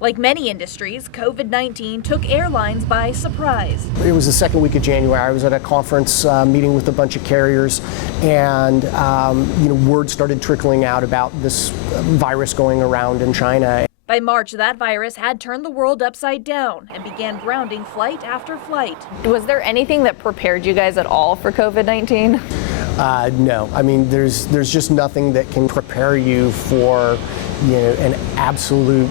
Like many industries, COVID-19 took airlines by surprise. It was the second week of January. I was at a conference meeting with a bunch of carriers, and word started trickling out about this virus going around in China. By March, that virus had turned the world upside down and began grounding flight after flight. Was there anything that prepared you guys at all for COVID-19? No, I mean, there's just nothing that can prepare you for, an absolute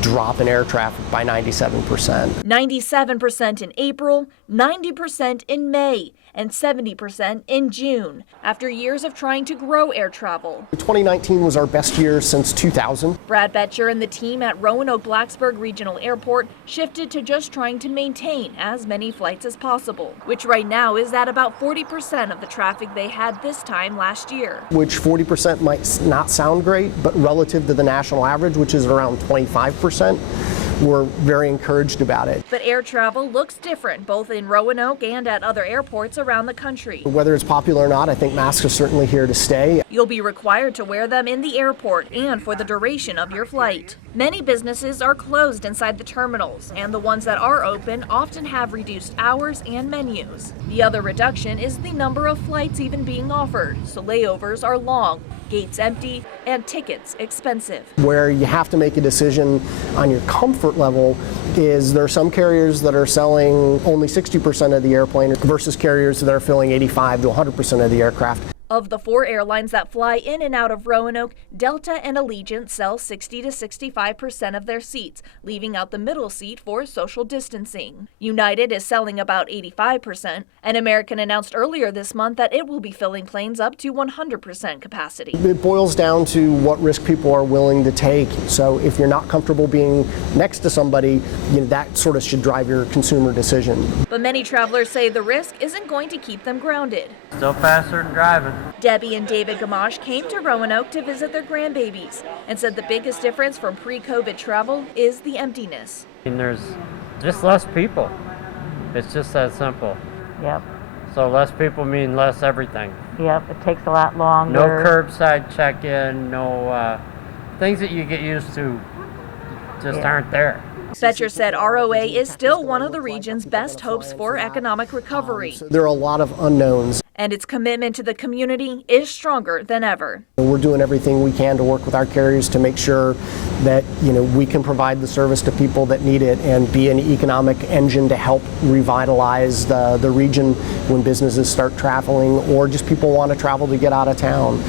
drop in air traffic by 97%. 97% in April, 90% in May, and 70% in June, after years of trying to grow air travel. 2019 was our best year since 2000. Brad Betcher and the team at Roanoke-Blacksburg Regional Airport shifted to just trying to maintain as many flights as possible, which right now is at about 40% of the traffic they had this time last year. Which 40% might not sound great, but relative to the national average, which is around 25%, we're very encouraged about it. But air travel looks different, both in Roanoke and at other airports around the country. Whether it's popular or not, I think masks are certainly here to stay. You'll be required to wear them in the airport and for the duration of your flight. Many businesses are closed inside the terminals, and the ones that are open often have reduced hours and menus. The other reduction is the number of flights even being offered, so layovers are long, gates empty, and tickets expensive. Where you have to make a decision on your comfort level is there are some carriers that are selling only 60% of the airplane versus carriers that are filling 85 to 100% of the aircraft. Of the 4 airlines that fly in and out of Roanoke, Delta and Allegiant sell 60 to 65% of their seats, leaving out the middle seat for social distancing. United is selling about 85%, and American announced earlier this month that it will be filling planes up to 100% capacity. It boils down to what risk people are willing to take. So if you're not comfortable being next to somebody, that sort of should drive your consumer decision. But many travelers say the risk isn't going to keep them grounded. Still faster than driving. Debbie and David Gamache came to Roanoke to visit their grandbabies and said the biggest difference from pre-COVID travel is the emptiness. And there's just less people. It's just that simple. Yep. So less people mean less everything. Yep, it takes a lot longer. No curbside check-in, no things that you get used to just aren't there. Betcher said ROA is still one of the region's best hopes for economic recovery. There are a lot of unknowns. And its commitment to the community is stronger than ever. We're doing everything we can to work with our carriers to make sure that we can provide the service to people that need it and be an economic engine to help revitalize the region when businesses start traveling or just people want to travel to get out of town.